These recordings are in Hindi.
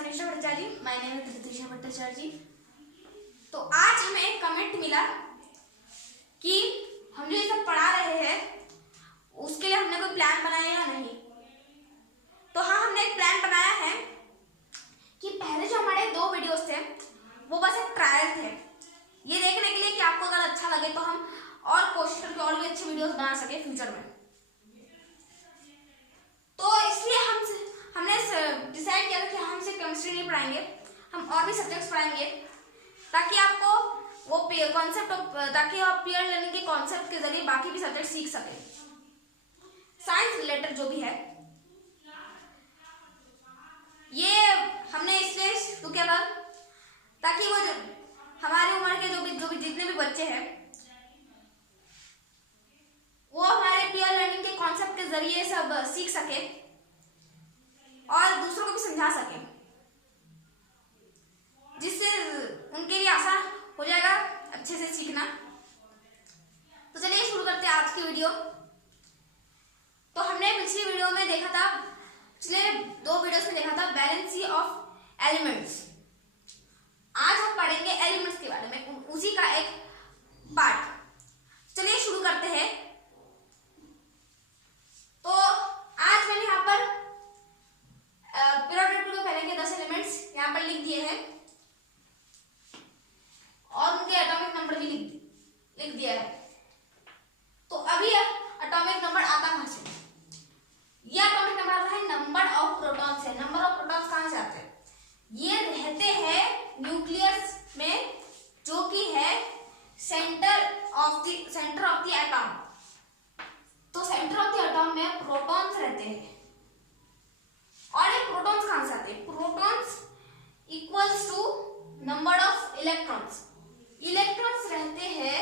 Soneshwar Bhattacharya, my name is Rutusha Bhattacharya. तो आज हमें एक कमेंट मिला कि हम जो ये सब पढ़ा रहे हैं उसके लिए हमने कोई प्लान बनाया या नहीं। तो हाँ, हमने एक प्लान बनाया है कि पहले जो हमारे 2 वीडियोस थे वो बस एक ट्रायल थे, ये देखने के लिए कि आपको अगर अच्छा लगे तो हम और कोशिश करके और भी अच्छे वीडियोस बना सके फ्यूचर में। तो इसलिए हमने डिसाइड किया था कि हम सिर्फ केमिस्ट्री नहीं पढ़ाएंगे, हम और भी सब्जेक्ट्स पढ़ाएंगे ताकि आपको वो कॉन्सेप्ट, ताकि आप पीयर लर्निंग के कॉन्सेप्ट के जरिए बाकी भी सब्जेक्ट सीख सकें, साइंस रिलेटेड जो भी है। ये हमने इसलिए शुरू किया था ताकि वो हमारी उम्र के जो भी जितने भी बच्चे हैं वो हमारे पीयर लर्निंग के कॉन्सेप्ट के जरिए सब सीख सके और दूसरों को भी समझा सके, जिससे उनके लिए आसान हो जाएगा अच्छे से सीखना। तो चलिए शुरू करते हैं आज की वीडियो। तो हमने पिछली वीडियो में देखा था, पिछले 2 वीडियोस में देखा था वैलेंसी ऑफ एलिमेंट्स। आज हम पढ़ेंगे एलिमेंट्स के बारे में, उसी का एक पार्ट। चलिए शुरू करते हैं। तो आज मैंने यहाँ पर पीरियोडिक टेबल के पहले के 10 एलिमेंट्स यहाँ पर लिख दिए हैं और उनके एटॉमिक नंबर भी लिख दिया है। तो अभी एटॉमिक नंबर आता कहाँ से? ये एटॉमिक नंबर आता है नंबर ऑफ प्रोटॉन्स से। नंबर ऑफ प्रोटॉन्स कहाँ से आते हैं? ये रहते हैं न्यूक्लियस में, जो कि है सेंटर ऑफ द एटॉम। तो सेंटर ऑफ द एटॉम में प्रोटॉन्स रहते हैं। और ये प्रोटॉन्स कहां से आते हैं? Protons equals to number of electrons. Electrons रहते हैं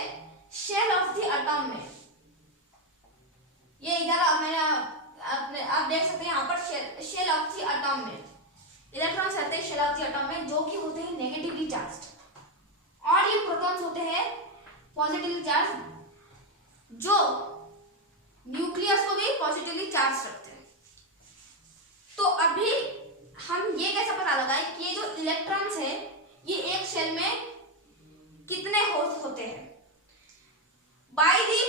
शेल ऑफ द एटॉम में। ये इधर आप देख सकते हैं यहाँ पर शेल ऑफ द एटॉम में इलेक्ट्रॉन्स रहते हैं शेल ऑफ द एटॉम में, जो कि होते हैं नेगेटिवली चार्ज्ड, और ये प्रोटॉन्स होते हैं पॉजिटिवली चार्ज, जो न्यूक्लियस को भी पॉजिटिवली चार्ज रखते हैं। तो अभी हम ये कैसे पता लगाएं कि ये जो इलेक्ट्रॉन्स है ये एक शेल में कितने होते हैं? बाय दी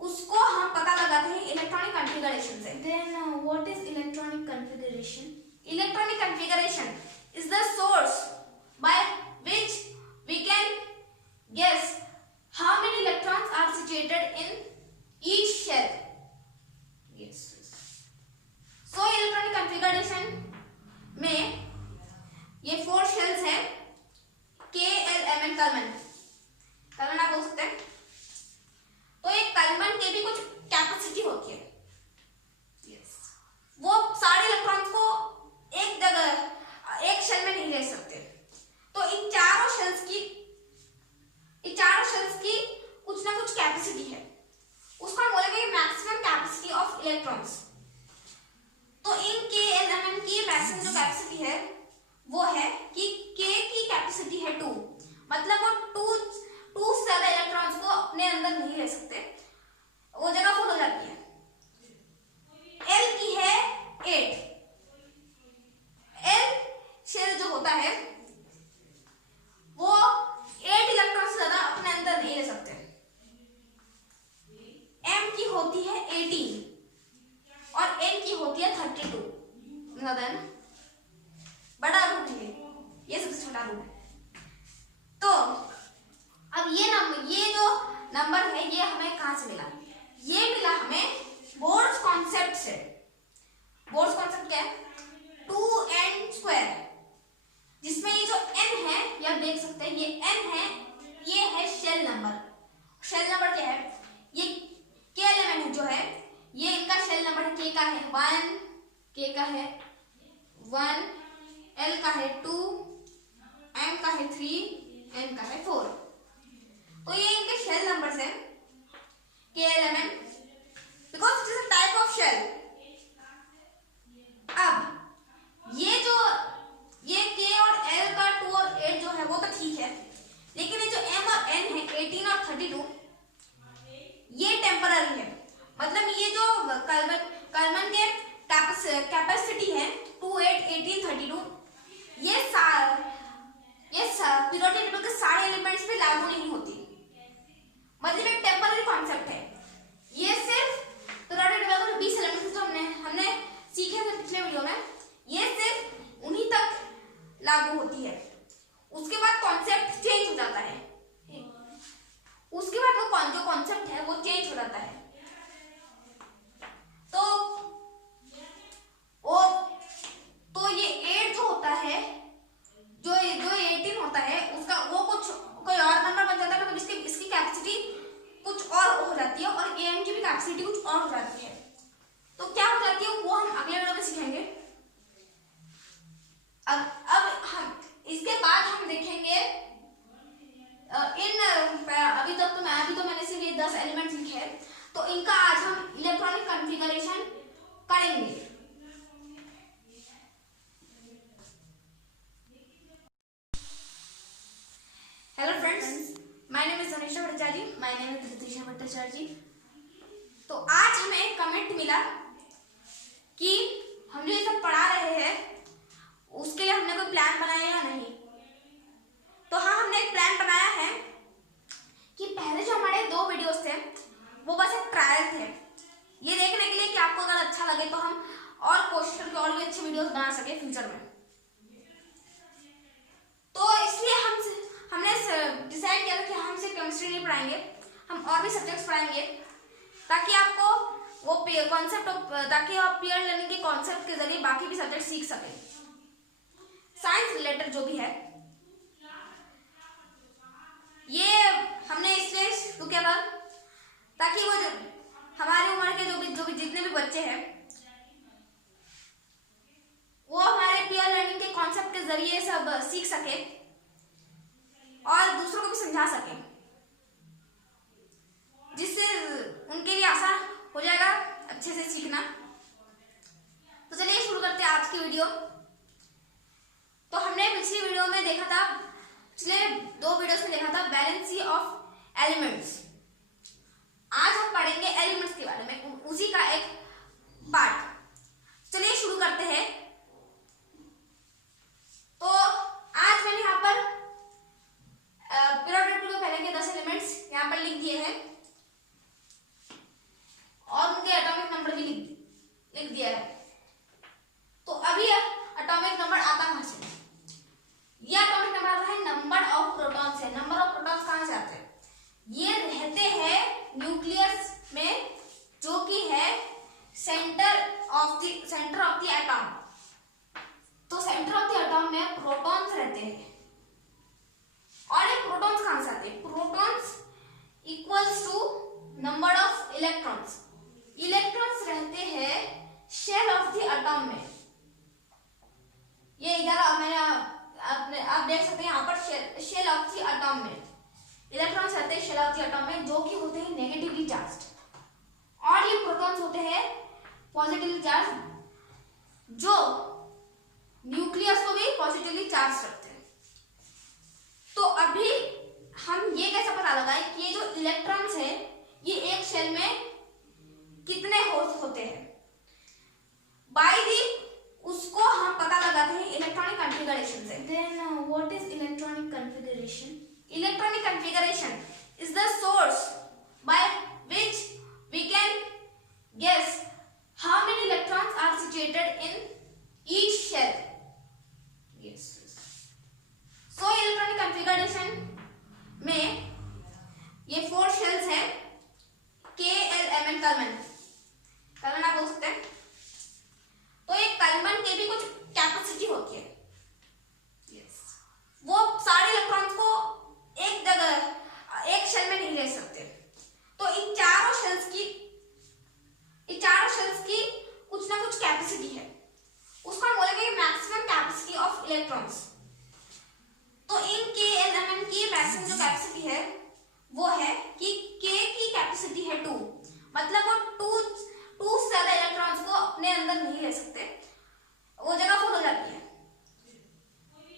उसको हम पता लगाते हैं इलेक्ट्रॉनिक कॉन्फ़िगरेशन से। Then what is electronic configuration? Electronic configuration is the source by which we can guess how many electrons are situated in each shell. Yes. So electronic configuration में ये 4 शेल्स हैं, KLMN कलमन आप बोल सकते हैं। तो एक कलमन के भी कुछ कैपेसिटी होती है। यस। वो सारे इलेक्ट्रॉन्स को एक जगह एक शेल में नहीं ले सकते। तो इन चारों शेल्स की कुछ ना कुछ कैपेसिटी है, उसको हम बोलेंगे मैक्सिमम कैपेसिटी ऑफ इलेक्ट्रॉन्स। तो इन KLMN की मैक्सिमम जो कैपेसिटी है वो है कि K की कैपेसिटी है 2, मतलब वो 2 से ज्यादा इलेक्ट्रॉन्स को अपने अंदर नहीं ले सकते, वो जगह फुल हो जाती है। L की है 8। L शेल जो होता है वो 8 इलेक्ट्रॉन से ज्यादा अपने अंदर नहीं ले सकते। M की होती है 18 और N की होती है 32। ज्यादा है ना, बड़ा रूट है, ये सबसे छोटा रूट है। तो अब ये जो नंबर है ये हमें कहां से मिला? ये मिला हमें बोर्स कॉन्सेप्ट से। बोर्स कॉन्सेप्ट क्या है? 2n², जिसमें ये जो n है ये आप देख सकते हैं, ये n है, ये है शेल नंबर। शेल नंबर क्या है? ये KLMN जो है ये इनका शेल नंबर K का है 1, K का है 1, L का है 2, M का है 3, N का है 4। तो ये इनके शेल नंबर्स हैं KLMN, because it is a type of shell. अब ये K और L का 2 और 8 जो है वो तो ठीक है, लेकिन ये जो M और N है 18 और 32 ये टेम्पररी है। मतलब ये जो कलमन के कैपेसिटी है 2, 8, 18, 32 ये पीरियोडिक टेबल के सारे एलिमेंट्स पे लागू नहीं होती, मतलब एक टेम्पररी कॉन्सेप्ट है। ये सिर्फ पीरियोडिक टेबल के 20 एलिमेंट्स जो हमने सीखे थे पिछले वीडियो में, ये सिर्फ उन्हीं तक लागू होती है। उसके बाद कॉन्सेप्ट चेंज हो जाता है, उसके बाद वो जो कॉन्सेप्ट है वो चेंज हो जाता है। तो ये 8 जो होता है, जो 18 होता है, उसका वो कुछ कोई और नंबर बन जाता है, मतलब इसकी कैपेसिटी कुछ और हो जाती है और am की भी कैपेसिटी कुछ और हो जाती है। तो क्या हो जाती है वो हम अगले वीडियो में सीखेंगे। अब हम इसके बाद हम देखेंगे अभी तो मैंने सिर्फ ये 10 एलिमेंट्स लिखे हैं, तो इनका आज हम इलेक्ट्रॉनिक कॉन्फ़िगरेशन करेंगे। Hello friends, my name is Anisha Bhattacharya, my name is Ritisha Bhattacharya. तो आज हमें एक कमेंट मिला कि हम जो ये सब पढ़ा रहे हैं उसके लिए हमने कोई प्लान बनाया या नहीं। तो हाँ, हमने एक प्लान बनाया है कि पहले जो हमारे 2 वीडियोस थे वो बस एक ट्रायल थे, ये देखने के लिए कि आपको अगर अच्छा लगे तो हम और कोशिश करके और भी अच्छे वीडियोस बना सके फ्यूचर में। तो इसलिए हमने डिसाइड किया था कि हम सिर्फ केमिस्ट्री नहीं पढ़ाएंगे, हम और भी सब्जेक्ट्स पढ़ाएंगे, ताकि आपको वो कॉन्सेप्ट, ताकि आप पीयर लर्निंग के कॉन्सेप्ट के जरिए बाकी भी सब्जेक्ट सीख सकें, साइंस रिलेटेड जो भी है। ये हमने इसलिए शुरू किया था ताकि वो हमारी उम्र के जो भी जितने भी बच्चे हैं वो हमारे पीयर लर्निंग के कॉन्सेप्ट के जरिए सब सीख सके और दूसरों को भी समझा सके, जिससे उनके लिए आसान हो जाएगा अच्छे से सीखना। तो चलिए शुरू करते हैं आज की वीडियो। तो हमने पिछली वीडियो में देखा था, पिछले 2 वीडियोस में देखा था वैलेंसी ऑफ एलिमेंट्स। आज हम पढ़ेंगे एलिमेंट्स के बारे में, उसी का एक पार्ट। चलिए शुरू करते हैं। तो आज मैंने यहाँ पर पीरियोडिक टेबल के पहले के 10 एलिमेंट्स यहाँ पर लिख दिए हैं और उनके एटॉमिक नंबर भी लिख दिया है। तो अभी एटॉमिक नंबर आता कहाँ से? ये एटॉमिक नंबर आता है नंबर ऑफ प्रोटॉन्स से। नंबर ऑफ प्रोटॉन्स कहाँ से आते हैं? ये रहते हैं न्यूक्लियस में, जो कि है सेंटर ऑफ द एटॉम। तो सेंटर ऑफ द एटॉम में प्रोटॉन्स रहते हैं। और ये प्रोटॉन्स कहाँ से आते हैं? Protons equals to number of electrons. Electrons रहते हैं शेल ऑफ द एटॉम में। ये इधर मैंने आप देख सकते हैं यहाँ पर शेल ऑफ द एटॉम में इलेक्ट्रॉन्स रहते हैं, शेल ऑफ द एटॉम में, जो कि होते हैं नेगेटिवली चार्ज्ड। और ये प्रोटॉन्स होते हैं पॉजिटिवली चार्ज, जो न्यूक्लियस को भी पॉजिटिवली चार्ज रखते हैं। तो अभी हम ये कैसे पता लगाएं कि ये जो इलेक्ट्रॉन्स है ये एक शेल में कितने होते हैं? बाय दी उसको हम पता लगाते हैं इलेक्ट्रॉनिक कॉन्फ़िगरेशन से। Then what is electronic configuration? Electronic configuration is the source by which we can guess how many electrons are situated in each shell. Yes. So electronic configuration में ये 4 shells हैं, K, L, M and कलमन। कलमन आप बोल सकते हैं। तो एक कलमन के भी कुछ कैपेसिटी होती है। Yes. वो सारे इलेक्ट्रॉन्स को एक जगह एक शेल में नहीं ले सकते। तो इन चारों शेल्स की कुछ ना कुछ कैपेसिटी है, उसको हम बोलेंगे मैक्सिमम कैपेसिटी ऑफ इलेक्ट्रॉन्स। तो इन के एल एम एन की मैक्सिमम जो कैपेसिटी है वो है कि के की कैपेसिटी है 2, मतलब वो 2 से ज्यादा इलेक्ट्रॉन्स को अपने अंदर नहीं ले सकते, वो जगह फुल हो जाती है।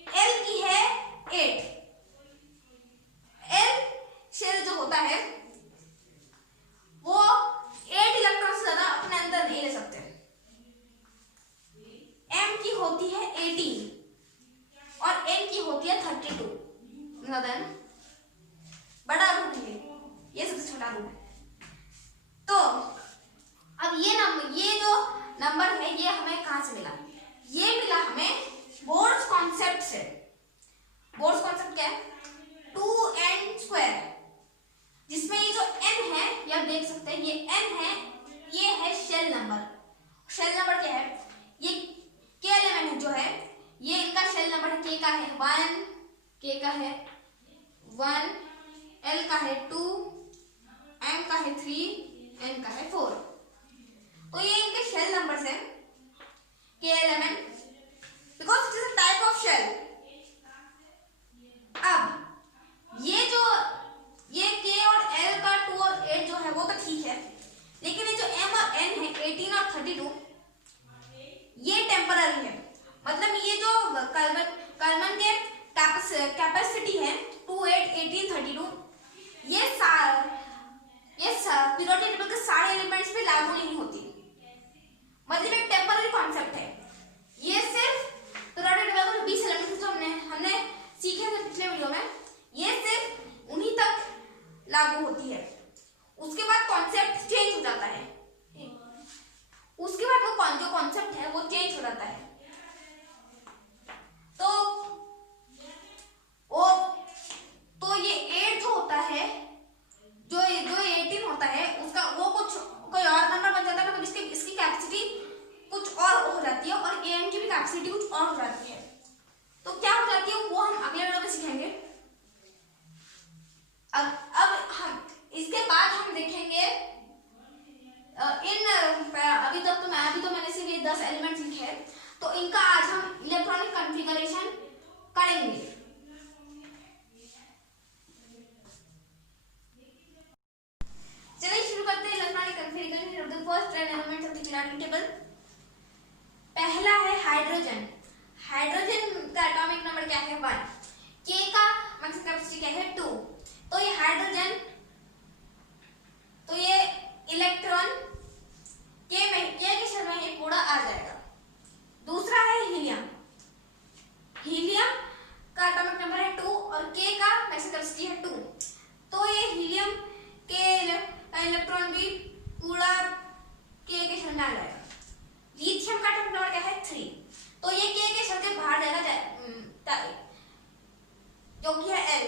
एल की है 8। एल शेल जो होता है वो 8 इलेक्ट्रॉन से ज्यादा अपने अंदर नहीं ले सकते। एम की होती है 18। है ये हमें कहाँ से मिला? ये मिला हमें बोर्स कॉन्सेप्ट से। बोर्स कॉन्सेप्ट क्या है? 2n², जिसमें ये जो n है ये आप देख सकते हैं, ये n है, ये है शेल नंबर। शेल नंबर क्या है? ये k एलिमेंट जो है ये इनका शेल नंबर है, k का है 1, k का है 1, l का है 2, m का है 3, n का है 4। तो ये इनके शेल नंबर्स हैं, k element, because it is a type of shell. अब ये k और l का 2 और 8 जो है वो तो ठीक है, लेकिन ये जो m और n है 18 और 32 ये टेम्पररी है। मतलब ये जो कलमन के कैपेसिटी है 2, 8, 18, 32 ये पीरियोडिक टेबल के सारे एलिमेंट्स पे लागू नहीं होती। मतलब एक टेम्पररी कॉन्सेप्ट है ये, सिर्फ पीरियोडिक टेबल के 20 एलिमेंट्स जो हमने सीखे थे पिछले वीडियो में, ये सिर्फ उन्हीं तक लागू होती है। उसके बाद कॉन्सेप्ट चेंज हो जाता है, उसके बाद वो जो कॉन्सेप्ट है वो चेंज हो जाता है। तो ये 8 जो होता है, जो 18 होता है, उसका वो कोई और नंबर बन जाता है, मतलब इसकी कैपेसिटी कुछ और हो जाती है, और am की भी कैपेसिटी कुछ और हो जाती है। तो क्या हो जाती है वो हम अगले वीडियो में सीखेंगे। अब हम इसके बाद हम देखेंगे अभी तो मैंने सिर्फ ये 10 एलिमेंट्स लिखे हैं, तो इनका आज हम इलेक्ट्रॉनिक कॉन्फ़िगरेशन करेंगे। चलिए शुरू करते हैं electronic configuration of the first 10 elements of the periodic table. पहला है हाइड्रोजन। हाइड्रोजन का एटॉमिक नंबर क्या है? 1। k का मैक्सिमम कैपेसिटी क्या है? 2। तो ये हाइड्रोजन, तो ये इलेक्ट्रॉन k के शेल में ये पूरा आ जाएगा। दूसरा है हीलियम। हीलियम का एटॉमिक नंबर है 2 और k का मैक्सिमम कैपेसिटी है 2। तो ये हीलियम के इलेक्ट्रॉन भी पूरा k के शेल में आ जाएगा। लिथियम का एटॉमिक नंबर क्या है? 3। तो ये k के शेल के बाहर जाएगा, जो कि है l।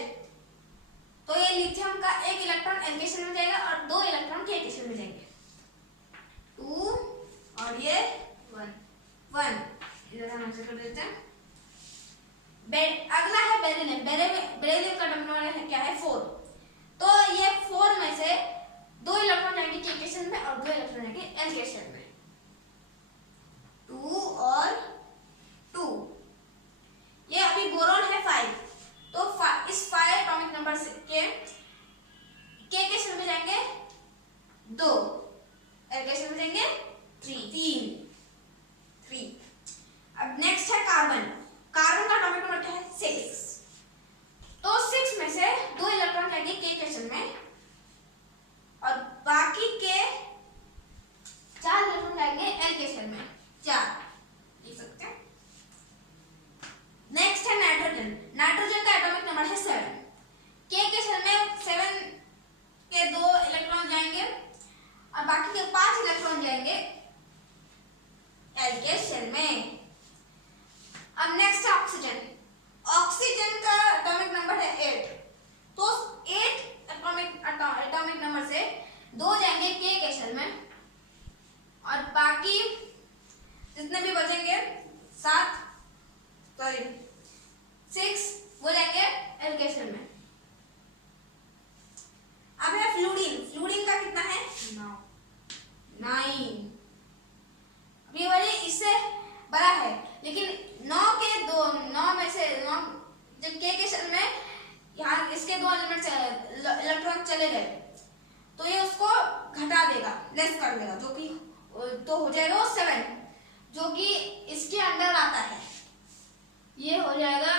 तो ये लिथियम का एक इलेक्ट्रॉन l के शेल में जाएगा और 2 इलेक्ट्रॉन k के शेल में जाएंगे। 2 और ये 1 इधर हम ऐसे कर देते हैं। अगला है बेरिलियम। बेरिलियम का नंबर है क्या है? 4। तो ये 4 में से 2 इलेक्ट्रॉन जाएंगे k के शेल में और 2 इलेक्ट्रॉन जाएंगे l के शेल में। 2 और 2। ये अभी बोरॉन है 5, तो इस 5 एटॉमिक नंबर से k के शेल में जाएंगे 2, l के शेल में जाएंगे 3। अब नेक्स्ट है कार्बन। कार्बन का एटॉमिक नंबर क्या है? 6। तो 6 में से 2 इलेक्ट्रॉन जाएंगे k के शेल में और बाकी के 4 इलेक्ट्रॉन जाएंगे l के शेल में। 4 लिख सकते हैं। नेक्स्ट है नाइट्रोजन। नाइट्रोजन का एटॉमिक नंबर है 7। k के शेल में 7 के 2 इलेक्ट्रॉन जाएंगे और बाकी के 5 इलेक्ट्रॉन जाएंगे l के शेल में। अब नेक्स्ट है ऑक्सीजन। ऑक्सीजन का एटॉमिक नंबर है 8। तो 8 एटॉमिक नंबर से 2 जाएंगे k के शेल में और बाकी जितने भी बचेंगे 6 वो जाएंगे l के शेल में। अब है फ्लूरीन। फ्लूरीन का कितना है? 9। अभी वाले इससे बड़ा है, लेकिन 9 में से 9 जब k के शेल में यहाँ इसके 2 एलिमेंट इलेक्ट्रॉन चले गए तो ये उसको घटा देगा, लेस कर देगा, जो कि तो हो जाएगा वो 7, जो कि इसके अंदर आता है। ये हो जाएगा,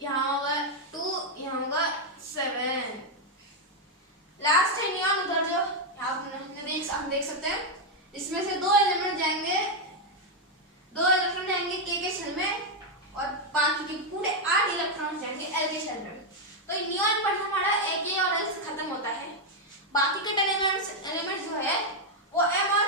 यहाँ होगा 2, यहाँ होगा 7। लास्ट है नियॉन। उधर जो हम देख सकते हैं, इसमें से 2 एलिमेंट जाएंगे, 2 इलेक्ट्रॉन जाएंगे k के शेल में और बाकी के पूरे 8 इलेक्ट्रॉन जाएंगे l के शेल में। तो नियॉन पर हमारा k और l से खत्म होता है। बाकी के एलिमेंट्स जो है वो m और